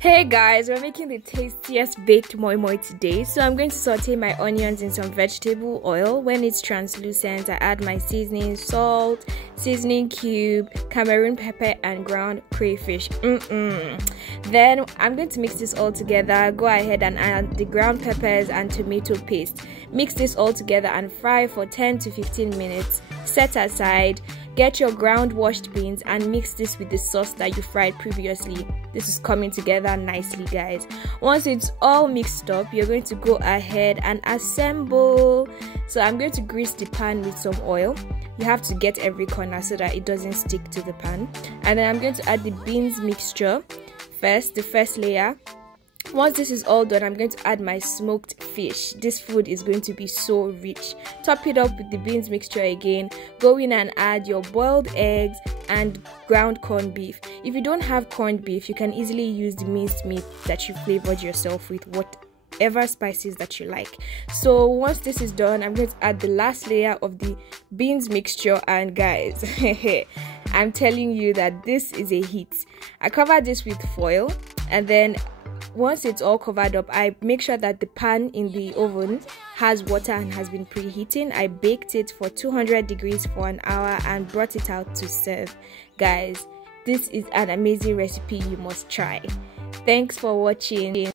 Hey guys, we're making the tastiest baked moimoi today. So I'm going to saute my onions in some vegetable oil. When it's translucent, I add my seasoning, salt, seasoning cube, Cameroon pepper, and ground crayfish. Then I'm going to mix this all together. Go ahead and add the ground peppers and tomato paste. Mix this all together and fry for 10 to 15 minutes. Set aside. Get your ground washed beans and mix this with the sauce that you fried previously. This is coming together nicely, guys. Once it's all mixed up, you're going to go ahead and assemble. So I'm going to grease the pan with some oil. You have to get every corner so that it doesn't stick to the pan. And then I'm going to add the beans mixture first, the first layer. Once this is all done, I'm going to add my smoked fish. This food is going to be so rich. Top it up with the beans mixture again. Go in and add your boiled eggs and ground corned beef. If you don't have corned beef, you can easily use the minced meat that you flavored yourself with, whatever spices that you like. So once this is done, I'm going to add the last layer of the beans mixture, and guys, I'm telling you that this is a hit. I cover this with foil, and then once it's all covered up, I make sure that the pan in the oven has water and has been preheating. I baked it for 200 degrees for an hour and brought it out to serve. Guys, this is an amazing recipe you must try. Thanks for watching.